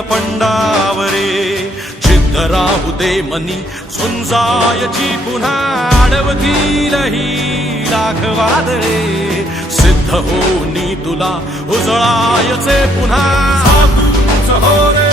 नीळपंडावरे जिद्द राहू दे मनी झुंजायची पुन्हा अडवतील ही लाख वादळे सिद्ध होनी तुला उजळायचे पुन्हा हो रे